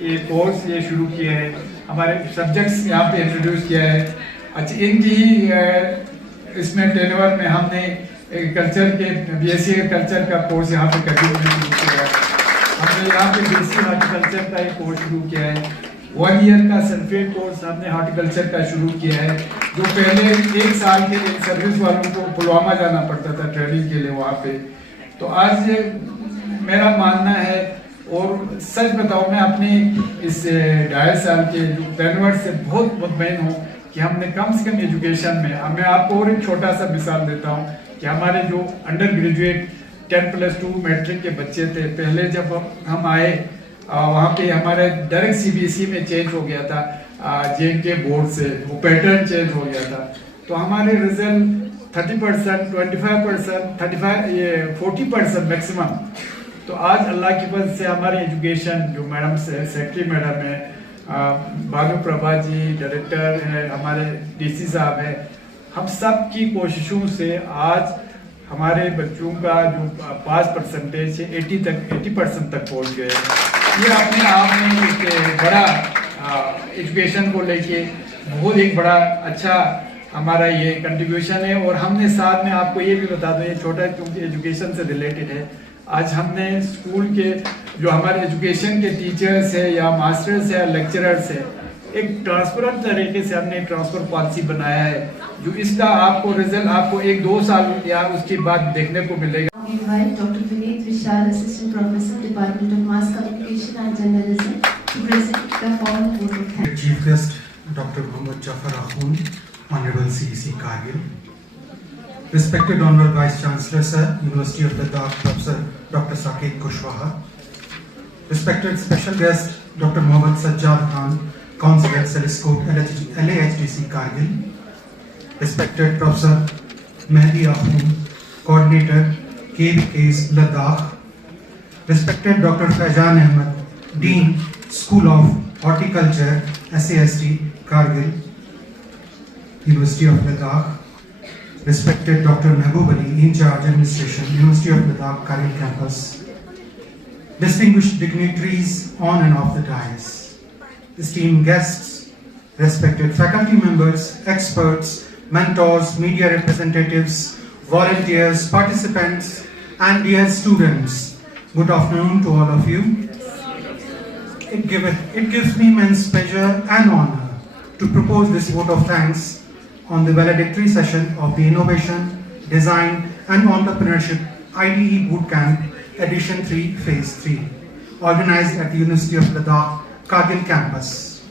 ये कोर्स ये शुरू किए हैं, हमारे सब्जेक्ट्स यहाँ पे इंट्रोड्यूस किया है। अच्छा, इनकी ही इसमें टेन्योर में हमने एग्रीकल्चर के BSc एग्रीकल्चर का कोर्स यहाँ पे कंटिन्यू शुरू किया है। हमने यहाँ पे BSc हॉर्टिकल्चर का एक कोर्स शुरू किया है। 1 ईयर का सर्टिफिकेट कोर्स हमने हॉर्टिकल्चर का शुरू किया है, जो पहले 1 साल के लिए सर्विस वालों को पुलवामा जाना पड़ता था ट्रेनिंग के लिए वहाँ पे। तो आज मेरा मानना है, और सच बताऊँ मैं अपनी इस 2.5 साल के टेन्योर से बहुत मुतमईन हूँ कि हमने कम से कम एजुकेशन में, मैं आपको और एक छोटा सा मिसाल देता हूँ कि हमारे जो अंडर ग्रेजुएट 10+2 मैट्रिक के बच्चे थे, पहले जब हम आए वहाँ पे हमारे डायरेक्ट CBSE में चेंज हो गया था, JNK बोर्ड से वो पैटर्न चेंज हो गया था। तो हमारे रिजल्ट 30%, 25%, 40% मैक्सिमम तो आज अल्लाह की वजह से हमारे एजुकेशन जो मैडम सेक्रेटरी मैडम है, भानु प्रभा जी डायरेक्टर है, हमारे डीसी साहब है, हम सब की कोशिशों से आज हमारे बच्चों का जो पास परसेंटेज है 80% तक पहुंच गए। ये अपने आप में एक बड़ा एजुकेशन को लेके बहुत एक बड़ा अच्छा हमारा ये कंट्रीब्यूशन है। और हमने साथ में आपको ये भी बता दूं, ये छोटा क्योंकि एजुकेशन से रिलेटेड है, आज हमने स्कूल के जो हमारे एजुकेशन के टीचर्स है या मास्टर्स है या लेक्चरर्स है, एक ट्रांसपेरेंट तरीके से हमने ट्रांसफर पॉलिसी बनाया है, जो इसका आपको रिजल्ट आपको 1-2 साल या उसके बाद देखने को मिलेगा। Dr. Vineet Vishal, Assistant Professor, Department of Mass Communication and Journalism, to present the following vote of thanks. Chief Guest Dr. Mohammad Jafar Akhund, Honorable CEC Kargil. Respected Honorable Vice Chancellor Sir, University of Ladakh, Professor Dr. Saket Kushwaha. Respected Special Guest Dr. Mohammad Sajjad Khan, Councillor Selescope, LAHDC Kargil. Respected Professor Mehdi Akhund, Coordinator KVKs Ladakh. Respected Dr. Faizan Ahmed, Dean, School of Horticulture, SAST, Kargil, University of Ladakh. Respected Dr. Mehboob Ali, In Charge Administration, University of Ladakh, Kargil Campus. Distinguished dignitaries on and off the dais. Esteemed guests, respected faculty members, experts, mentors, media representatives, volunteers, participants, and dear students, good afternoon to all of you. It gives me immense pleasure and honor to propose this vote of thanks on the valedictory session of the Innovation, Design and Entrepreneurship IDE Bootcamp Edition 3 Phase 3, organized at the University of Ladakh, Kargil campus.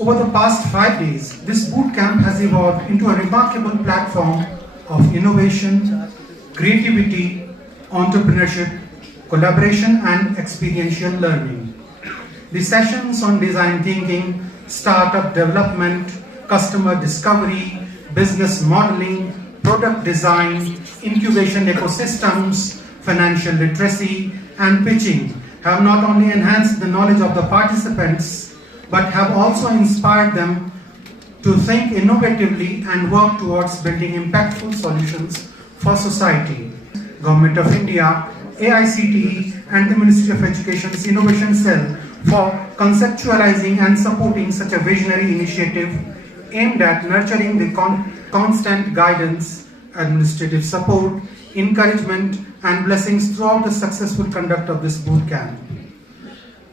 Over the past 5 days, this bootcamp has evolved into a remarkable platform of innovation, creativity, entrepreneurship, collaboration and experiential learning. The sessions on design thinking, startup development, customer discovery, business modeling, product design, incubation ecosystems, financial literacy, and pitching have not only enhanced the knowledge of the participants, but have also inspired them to think innovatively and work towards building impactful solutions for society. Government of India, AICTE, and the Ministry of Education's Innovation Cell for conceptualizing and supporting such a visionary initiative aimed at nurturing the constant guidance, administrative support, encouragement, and blessings throughout the successful conduct of this bootcamp.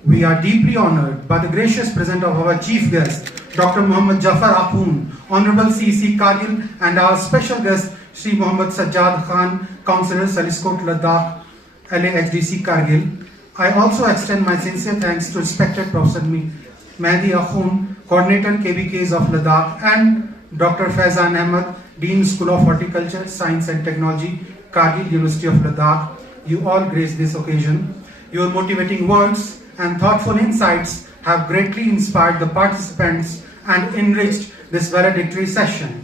We are deeply honored by the gracious presence of our chief guest, Dr. Mohammad Jafar Akhund, Honorable CEC Kargil, and our special guest, Sri Mohammad Sajjad Khan, Councillor Selescope Ladakh, LAHDC Kargil. I also extend my sincere thanks to respected Professor Mehdi Akhund, Coordinator KVKs of Ladakh, and Dr. Faizan Ahmed, Dean School of Horticulture, Science and Technology, Kargil, University of Ladakh. You all grace this occasion. Your motivating words and thoughtful insights have greatly inspired the participants and enriched this valedictory session.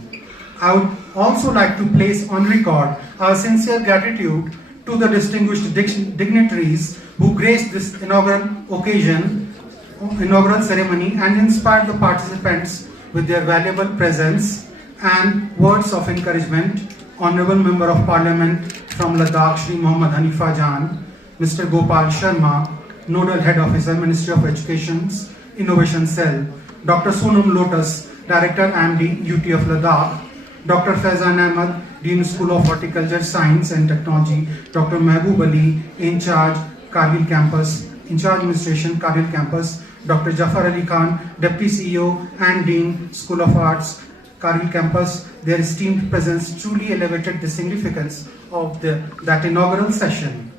I would also like to place on record our sincere gratitude to the distinguished dignitaries who graced this inaugural ceremony and inspired the participants with their valuable presence and words of encouragement. Honorable Member of Parliament from Ladakh, Shri Mohammad Hanifa Jan, Mr. Gopal Sharma, Nodal Head Officer, Ministry of Education's Innovation Cell, Dr. Sonam Lotus, Director MD, UT of Ladakh, Dr. Faizan Ahmed, Dean School of Horticulture, Science and Technology, Dr. Mehboob Ali, In Charge, Kargil Campus, In Charge Administration, Kargil Campus, Dr. Jafar Ali Khan, Deputy CEO and Dean, School of Arts, Kargil Campus. Their esteemed presence truly elevated the significance of that inaugural session.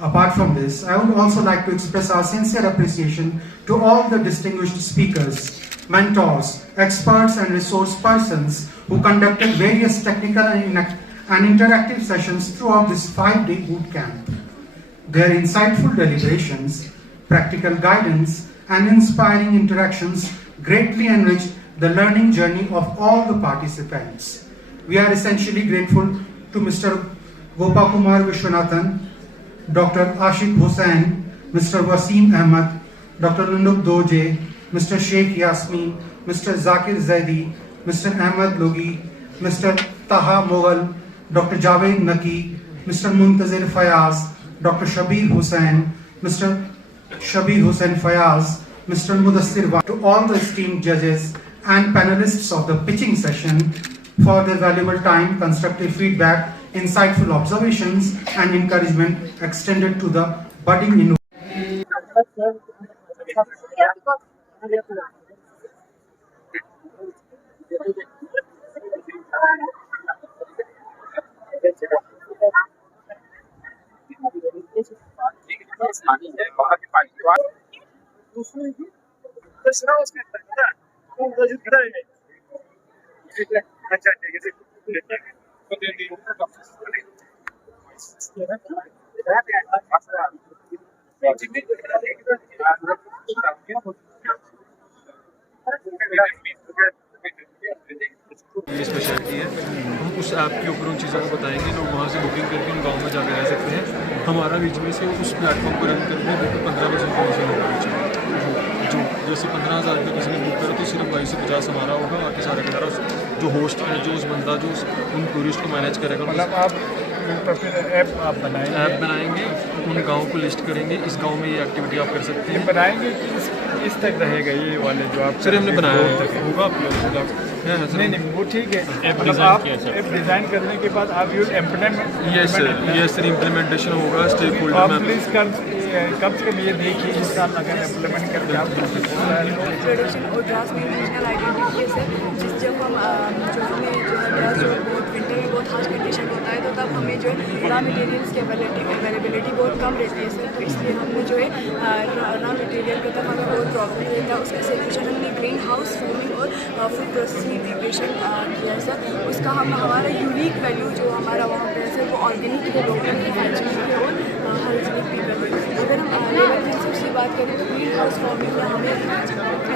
Apart from this, I would also like to express our sincere appreciation to all the distinguished speakers, mentors, experts and resource persons who conducted various technical and interactive sessions throughout this 5-day bootcamp. Their insightful deliberations, practical guidance and inspiring interactions greatly enriched the learning journey of all the participants. We are essentially grateful to Mr. Gopakumar Vishwanathan, Dr. Ashik Hussain, Mr. Wasim Ahmad, Dr. Lunduk Doje, Mr. Sheikh Yasmin, Mr. Zakir Zaidi, Mr. Ahmad Logi, Mr. Taha Mughal, Dr. Javed Naki, Mr. Muntazir Fayaz, Dr. Shabir Hussain, Mr. Shabir Hussain Fayaz, Mr. Mudassir Wa, to all the esteemed judges and panelists of the pitching session for their valuable time, constructive feedback, insightful observations, and encouragement extended to the budding innovators. ये स्पेशलिटी है, हम उस ऐप के ऊपर उन चीज़ों को बताएंगे, लोग वहाँ से बुकिंग करके उन गाँव में जाकर रह सकते हैं। हमारा बीच में से उस प्लेटफॉर्म को रन करने में 15% कमीशन होगा जो जैसे 15,000 रुपये किसी ने बुक करा तो सिर्फ 22 से 50 हमारा होगा, बाकी सारा का सारा जो होस्ट है, जो उस बंदा जो उन टूरिस्ट को मैनेज करेगा। मतलब आप फिर ऐप बनाएंगे, उन गाँव को लिस्ट करेंगे, इस गाँव में ये एक्टिविटी आप कर सकते हैं। बनाएंगे कि इस तक रहेगा ये वाले जो आप सर हमने बनाया होगा अपलोड नहीं वो ठीक है। मतलब आप ऐप डिज़ाइन करने के बाद आप use implement yes sir implementation होगा स्टेक होल्डर में। प्लीज़ कम से कम ये देखिए इस साल अगर इम्प्लीमेंट करके आप ट्रेडिशन और ड्राफ्ट में रीजनल आइडेंटिटी से जब हम जो हमें जो है बहुत विंटर में बहुत हार्श कंडीशन होता है तो तब हमें जो है रॉ मटेरियल्स की अवेलेबिलिटी बहुत कम रहती है सर, तो इसलिए हमने जो है रॉ मटेरियल का तब हमें बहुत प्रॉब्लम रहता है। उसका सोल्यूशन हमने ग्रीन हाउस फार्मिंग और फूड प्रोसेसिंग इंटीग्रेशन किया सर। उसका हमारा यूनिक वैल्यू जो हमारा वहाँ पर है सर वो ऑर्गेनिक है, लोकल है, हाइजीनिक है और हाइजीनिक पीपल है। अगर हम लेबर प्रिंसिपल्स की बात करें तो ग्रीन हाउस फार्मिंग में हमें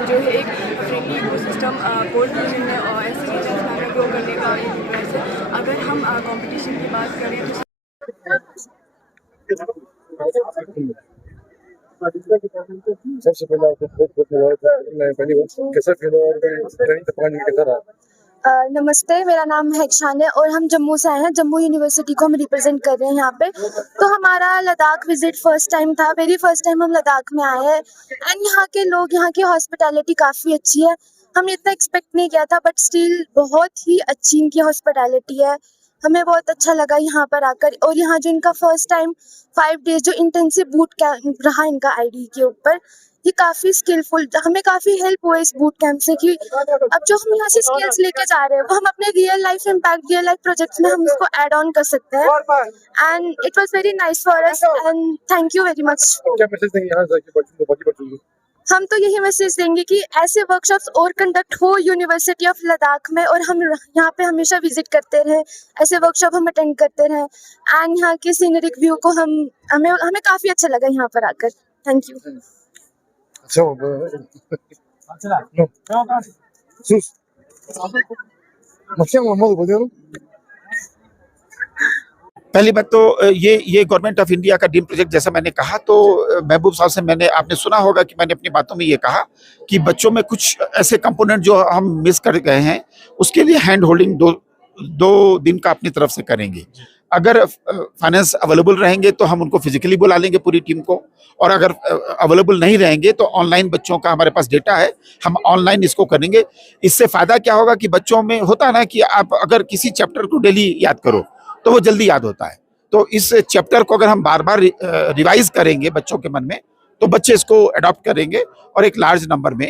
जो है एक फ्रेंडली इकोसिस्टम कोल्ड फ्यूजन में और ऐसे किचन में ग्रो करने का वैसे अगर हम कंपटीशन की बात करें तो सबसे पहले नमस्ते, मेरा नाम है शान है और हम जम्मू से आए हैं। जम्मू यूनिवर्सिटी को हम रिप्रेजेंट कर रहे हैं यहाँ पे। तो हमारा लद्दाख विजिट फर्स्ट टाइम था, वेरी फर्स्ट टाइम हम लद्दाख में आए हैं एंड यहाँ के लोग, यहाँ की हॉस्पिटैलिटी काफ़ी अच्छी है। हमने इतना एक्सपेक्ट नहीं किया था बट स्टिल बहुत ही अच्छी इनकी हॉस्पिटैलिटी है। हमें बहुत अच्छा लगा यहाँ पर आकर। और यहाँ जो इनका फर्स्ट टाइम 5 डेज जो इंटेंसिव बूट कैंप रहा इनका आईडी के ऊपर, ये काफ़ी स्किलफुल, हमें काफ़ी हेल्प हुआ इस बूट कैंप से कि अब जो हम यहाँ से स्किल्स लेके जा रहे हैं वो हम अपने real life impact, real life projects में हम उसको ऐड ऑन कर सकते हैं and it was very nice for us and thank you very much. हम तो यही मैसेज देंगे कि ऐसे वर्कशॉप्स और कंडक्ट हो यूनिवर्सिटी ऑफ लद्दाख में और हम यहाँ पे हमेशा विजिट करते रहे, ऐसे वर्कशॉप हम अटेंड करते रहे एंड यहाँ के सीनरिक व्यू को हमें काफ़ी अच्छा लगा यहाँ पर आकर। Thank you. पहली बात तो ये गवर्नमेंट ऑफ इंडिया का ड्रीम प्रोजेक्ट जैसा मैंने कहा, तो महबूब साहब से आपने सुना होगा कि मैंने अपनी बातों में ये कहा कि बच्चों में कुछ ऐसे कंपोनेंट जो हम मिस कर गए हैं उसके लिए हैंड होल्डिंग दो दिन का अपनी तरफ से करेंगे। अगर फाइनेंस अवेलेबल रहेंगे तो हम उनको फिजिकली बुला लेंगे पूरी टीम को, और अगर अवेलेबल नहीं रहेंगे तो ऑनलाइन बच्चों का हमारे पास डेटा है, हम ऑनलाइन इसको करेंगे। इससे फायदा क्या होगा कि बच्चों में होता है ना कि आप अगर किसी चैप्टर को डेली याद करो तो वो जल्दी याद होता है, तो इस चैप्टर को अगर हम बार बार रिवाइज करेंगे बच्चों के मन में तो बच्चे इसको अडॉप्ट करेंगे और एक लार्ज नंबर में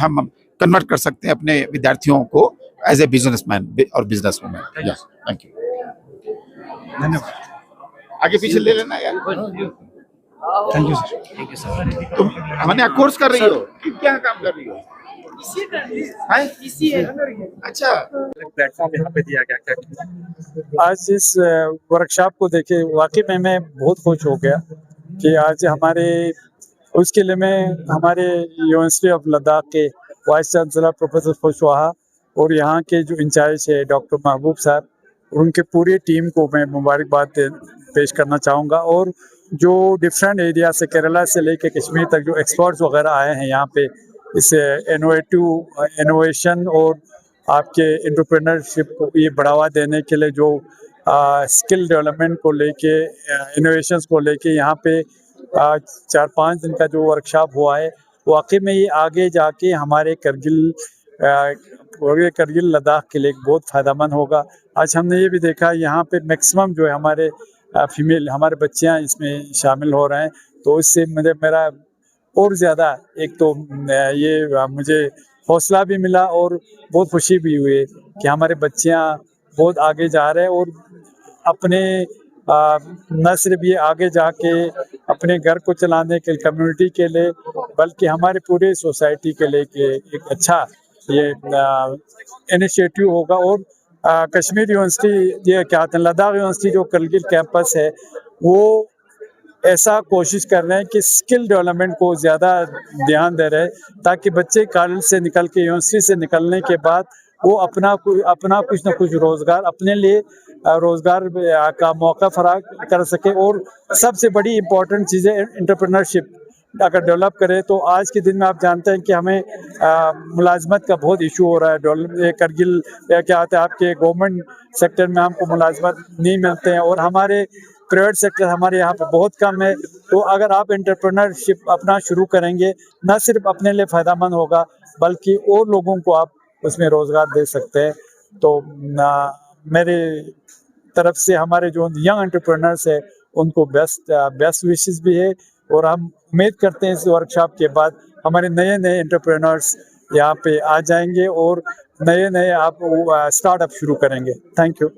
हम कन्वर्ट कर सकते हैं अपने विद्यार्थियों को एज ए बिजनेसमैन और बिजनेस वुमेन। थैंक यू, धन्यवाद। आगे पीछे ले लेना यार। Thank you sir. तुम हमारे कोर्स कर रही हो, क्या काम कर रही हो? अच्छा, प्लेटफॉर्म यहाँ पे दिया गया। आज इस वर्कशॉप को देखे वाकई में मैं बहुत खुश हो गया कि आज उसके लिए मैं हमारे यूनिवर्सिटी ऑफ लद्दाख के वाइस चांसलर प्रोफेसर खुशवाहा और यहाँ के जो इंचार्ज है डॉक्टर महबूब साहब और उनके पूरी टीम को मैं मुबारकबाद पेश करना चाहूँगा। और जो डिफरेंट एरिया से केरला से लेके कश्मीर तक जो एक्सपर्ट्स वगैरह आए हैं यहाँ पे इस इनोवेशन और आपके एंटरप्रेन्योरशिप को ये बढ़ावा देने के लिए जो स्किल डेवलपमेंट को लेके इनोवेशंस को लेके यहाँ पे 4-5 दिन का जो वर्कशॉप हुआ है वाकई में ये आगे जाके हमारे करगिल लद्दाख के लिए बहुत फ़ायदेमंद होगा। आज हमने ये भी देखा यहाँ पे मैक्सिमम जो है हमारे फीमेल हमारे बच्चियाँ इसमें शामिल हो रहे हैं, तो इससे मेरा और ज़्यादा एक तो ये मुझे हौसला भी मिला और बहुत खुशी भी हुई कि हमारे बच्चियाँ बहुत आगे जा रहे हैं और अपने न सिर्फ ये आगे जाके अपने घर को चलाने के लिए कम्युनिटी के लिए बल्कि हमारे पूरे सोसाइटी के लिए एक अच्छा ये इनिशिएटिव होगा। और कश्मीर यूनिवर्सिटी ये क्या कहते हैं लद्दाख यूनिवर्सिटी जो करगिल कैंपस है वो ऐसा कोशिश कर रहे हैं कि स्किल डेवलपमेंट को ज़्यादा ध्यान दे रहे हैं ताकि बच्चे कॉलेज से निकल के यूनिवर्सिटी से निकलने के बाद वो अपना कुछ ना कुछ रोज़गार अपने लिए रोज़गार का मौका फराहम कर सके। और सबसे बड़ी इम्पोर्टेंट चीज़ है एंटरप्रेन्योरशिप अगर डेवलप करें तो आज के दिन में आप जानते हैं कि हमें मुलाजमत का बहुत इशू हो रहा है। करगिल क्या होता है आपके गवर्नमेंट सेक्टर में हमको मुलाजमत नहीं मिलते हैं और हमारे प्राइवेट सेक्टर हमारे यहाँ पे बहुत कम है। तो अगर आप एंटरप्रेन्योरशिप अपना शुरू करेंगे न सिर्फ अपने लिए फ़ायदेमंद होगा बल्कि और लोगों को आप उसमें रोज़गार दे सकते हैं। तो मेरे तरफ से हमारे जो यंग एंटरप्रेन्योर्स है उनको बेस्ट विशेस भी है और हम उम्मीद करते हैं इस वर्कशॉप के बाद हमारे नए एंटरप्रेन्योर्स यहाँ पे आ जाएंगे और नए आप स्टार्टअप शुरू करेंगे। Thank you.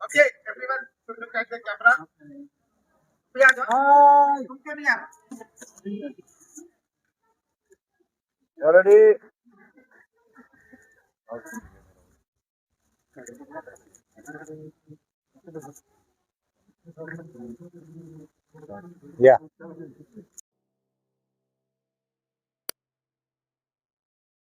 Okay, everyone should look at the camera. Ready? Yeah.